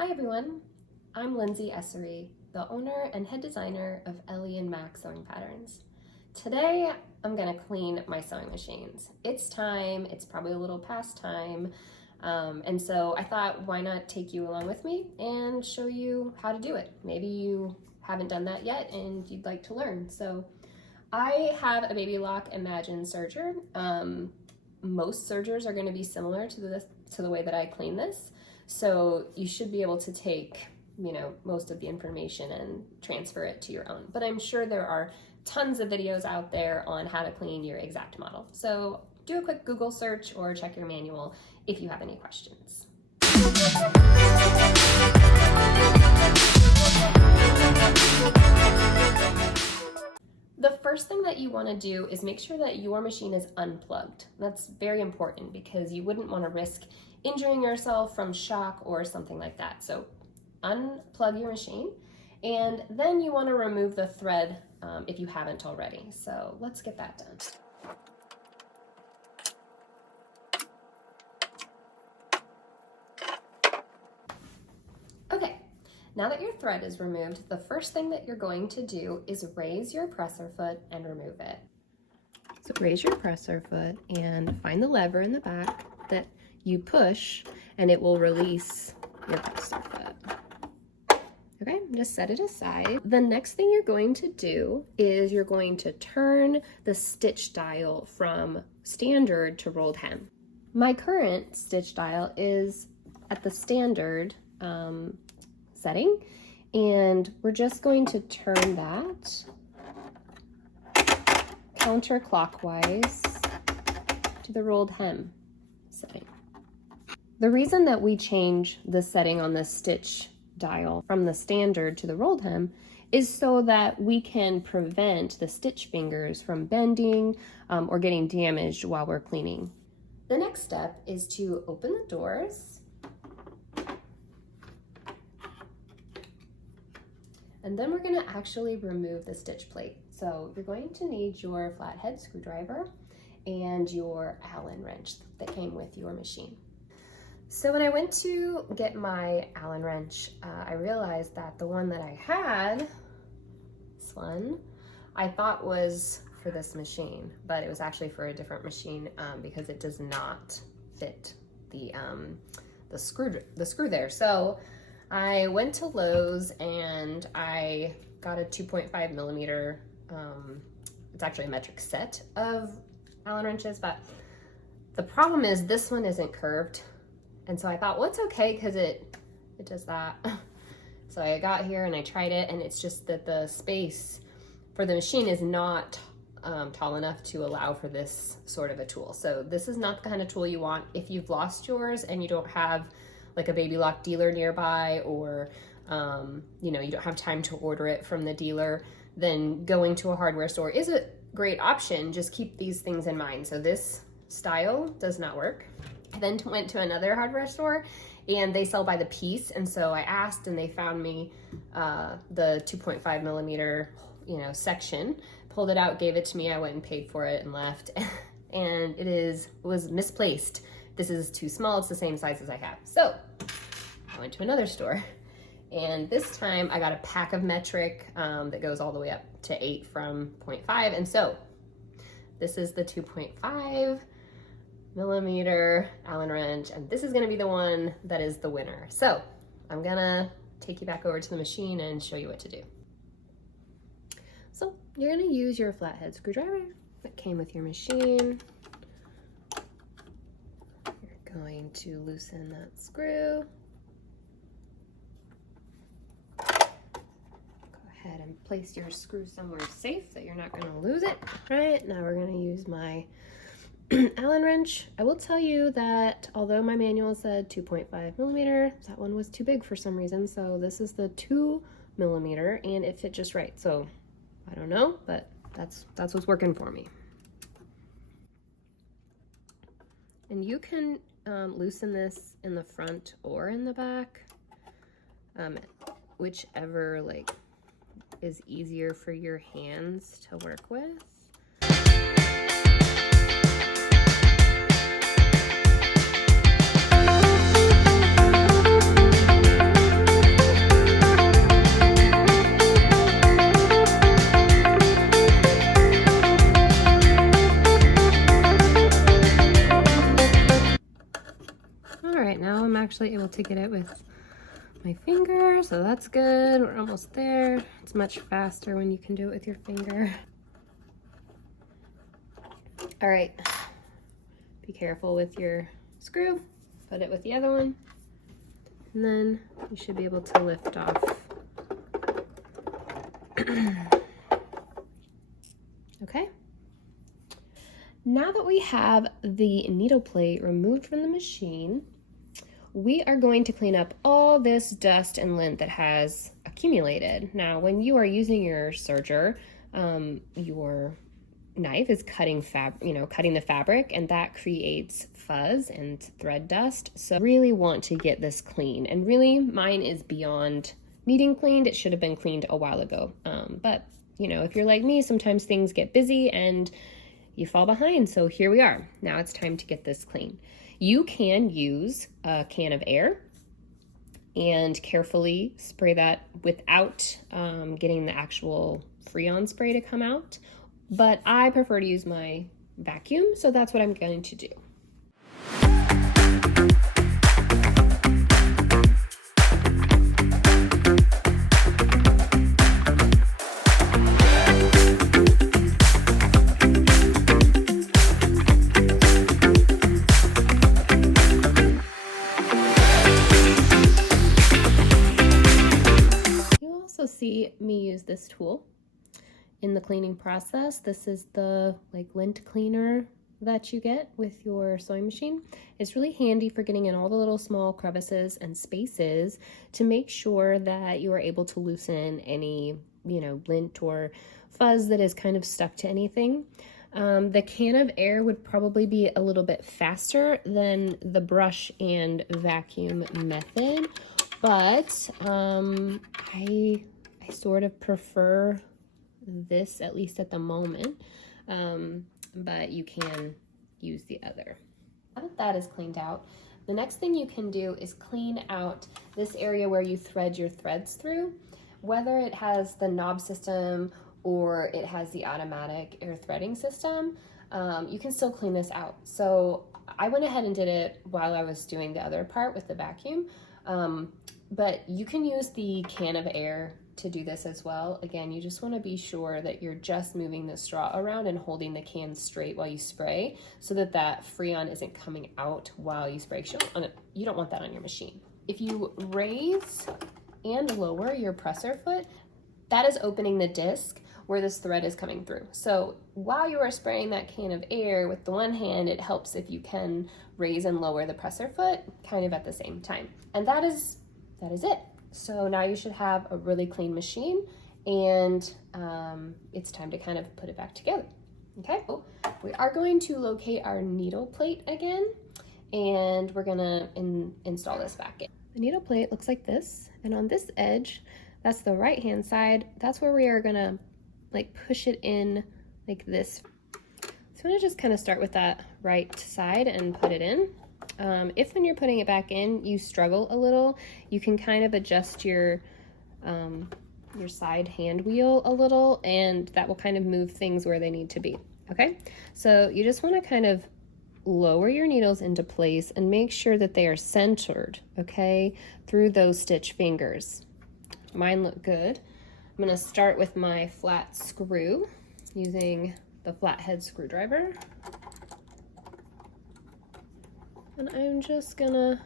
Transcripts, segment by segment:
Hi everyone, I'm Lindsay Essery, the owner and head designer of Ellie and Mac sewing patterns. Today I'm going to clean my sewing machines. It's time, it's probably a little past time, and so I thought why not take you along with me and show you how to do it. Maybe you haven't done that yet and you'd like to learn. So I have a Baby Lock Imagine serger. Most sergers are going to be similar to the way that I clean this. So you should be able to take, most of the information and transfer it to your own. But I'm sure there are tons of videos out there on how to clean your exact model. So do a quick Google search or check your manual if you have any questions. The first thing that you want to do is make sure that your machine is unplugged. That's very important because you wouldn't want to risk injuring yourself from shock or something like that. So unplug your machine, and then you want to remove the thread if you haven't already. So let's get that done. Okay, now that your thread is removed, the first thing that you're going to do is raise your presser foot and remove it. So raise your presser foot and find the lever in the back that you push, and it will release your presser foot. Okay, just set it aside. The next thing you're going to do is you're going to turn the stitch dial from standard to rolled hem. My current stitch dial is at the standard setting, and we're just going to turn that counterclockwise to the rolled hem setting. The reason that we change the setting on the stitch dial from the standard to the rolled hem is so that we can prevent the stitch fingers from bending or getting damaged while we're cleaning. The next step is to open the doors, and then we're going to actually remove the stitch plate. So you're going to need your flathead screwdriver and your Allen wrench that came with your machine. So when I went to get my Allen wrench, I realized that the one that I had, this one, I thought was for this machine, but it was actually for a different machine because it does not fit the screw there. So I went to Lowe's and I got a 2.5 millimeter, it's actually a metric set of Allen wrenches, but the problem is this one isn't curved. And so I thought, well, it's okay because it does that. So I got here and I tried it, and it's just that the space for the machine is not tall enough to allow for this sort of a tool. So this is not the kind of tool you want if you've lost yours and you don't have like a Baby Lock dealer nearby, or you don't have time to order it from the dealer. Then going to a hardware store is a great option. Just keep these things in mind. So this style does not work. I then went to another hardware store and they sell by the piece, and so I asked and they found me the 2.5 millimeter section, pulled it out, gave it to me. I went and paid for it and left, and it was misplaced. This is too small. It's the same size as I have. So I went to another store, and this time I got a pack of metric that goes all the way up to 8 from 0.5, and so this is the 2.5 millimeter Allen wrench, and this is going to be the one that is the winner. So I'm gonna take you back over to the machine and show you what to do. So you're going to use your flathead screwdriver that came with your machine. You're going to loosen that screw. Go ahead and place your screw somewhere safe that you're not going to lose it. All right, now we're going to use my Allen wrench. I will tell you that although my manual said 2.5 millimeter, that one was too big for some reason. So this is the 2 millimeter and it fit just right. So I don't know, but that's what's working for me. And you can loosen this in the front or in the back, whichever is easier for your hands to work with. to get it with my finger, so that's good. We're almost there. It's much faster when you can do it with your finger. All right, be careful with your screw. Put it with the other one, and then you should be able to lift off. Okay. Now that we have the needle plate removed from the machine, we are going to clean up all this dust and lint that has accumulated. Now, when you are using your serger, your knife is cutting the fabric, and that creates fuzz and thread dust. So really want to get this clean, and really mine is beyond needing cleaned. It should have been cleaned a while ago. But you know, if you're like me, sometimes things get busy and you fall behind. So here we are. Now it's time to get this clean. You can use a can of air and carefully spray that without getting the actual Freon spray to come out. But I prefer to use my vacuum, so that's what I'm going to do. See me use this tool in the cleaning process. This is the lint cleaner that you get with your sewing machine. It's really handy for getting in all the little small crevices and spaces to make sure that you are able to loosen any, lint or fuzz that is kind of stuck to anything. The can of air would probably be a little bit faster than the brush and vacuum method, but I sort of prefer this, at least at the moment, but you can use the other. Now that that is cleaned out, the next thing you can do is clean out this area where you thread your threads through. Whether it has the knob system or it has the automatic air threading system, you can still clean this out. So I went ahead and did it while I was doing the other part with the vacuum, but you can use the can of air to do this as well. Again, you just want to be sure that you're just moving the straw around and holding the can straight while you spray, so that that Freon isn't coming out while you spray. You don't want that on your machine. If you raise and lower your presser foot, that is opening the disc where this thread is coming through. So while you are spraying that can of air with the one hand, it helps if you can raise and lower the presser foot kind of at the same time. And that is it. So now you should have a really clean machine, and it's time to kind of put it back together. Okay, we are going to locate our needle plate again, and we're gonna install this back in. The needle plate looks like this, and on this edge, that's the right hand side, that's where we are gonna push it in like this. So I'm gonna just kind of start with that right side and put it in. If when you're putting it back in, you struggle a little, you can kind of adjust your side hand wheel a little, and that will kind of move things where they need to be. Okay, so you just want to kind of lower your needles into place and make sure that they are centered, okay, through those stitch fingers. Mine look good. I'm going to start with my flat screw using the flathead screwdriver. And I'm just gonna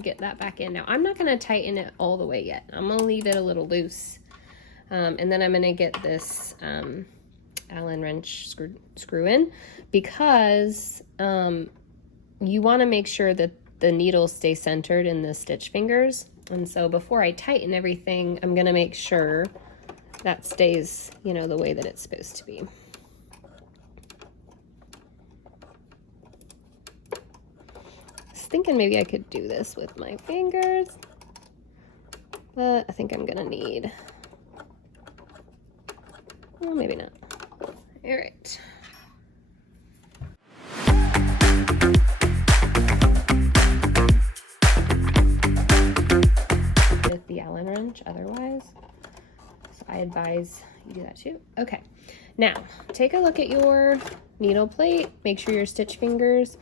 get that back in. Now, I'm not gonna tighten it all the way yet. I'm gonna leave it a little loose. And then I'm gonna get this Allen wrench screw in, because you wanna make sure that the needles stay centered in the stitch fingers. And so before I tighten everything, I'm gonna make sure that stays, the way that it's supposed to be. Thinking maybe I could do this with my fingers, but I think I'm gonna need, well, maybe not. All right. With the Allen wrench otherwise, so I advise you do that too. Okay, now take a look at your needle plate, make sure your stitch fingers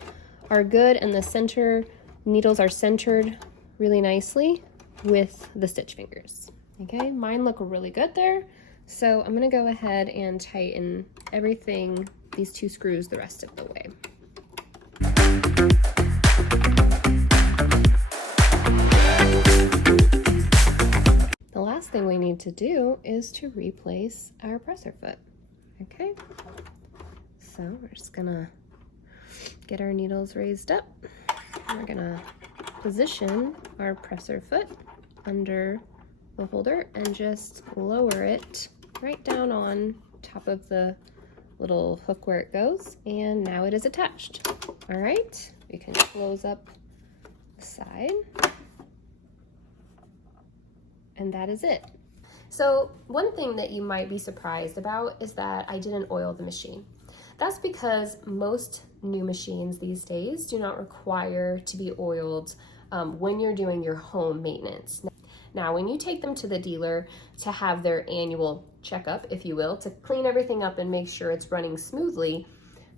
are good and the center needles are centered really nicely with the stitch fingers. Okay, mine look really good there. So I'm gonna go ahead and tighten everything, these 2 screws, the rest of the way. The last thing we need to do is to replace our presser foot. Okay, so we're just gonna get our needles raised up. We're gonna position our presser foot under the holder and just lower it right down on top of the little hook where it goes, and now it is attached. All right, we can close up the side, and that is it. So one thing that you might be surprised about is that I didn't oil the machine. That's because most new machines these days do not require to be oiled when you're doing your home maintenance. Now, when you take them to the dealer to have their annual checkup, if you will, to clean everything up and make sure it's running smoothly,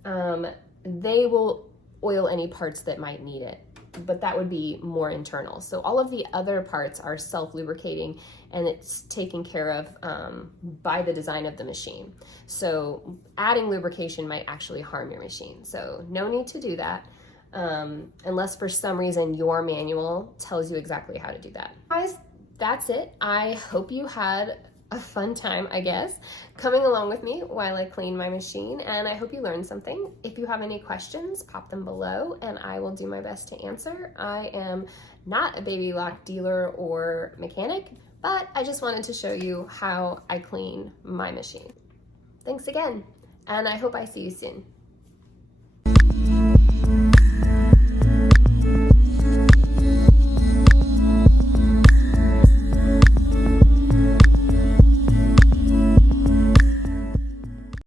they will oil any parts that might need it, but that would be more internal. So all of the other parts are self-lubricating, and it's taken care of by the design of the machine. So adding lubrication might actually harm your machine. So no need to do that unless for some reason your manual tells you exactly how to do that. Guys, that's it. I hope you had a fun time, I guess, coming along with me while I clean my machine, and I hope you learned something. If you have any questions, pop them below and I will do my best to answer. I am not a baby lock dealer or mechanic, but I just wanted to show you how I clean my machine. Thanks again, and I hope I see you soon.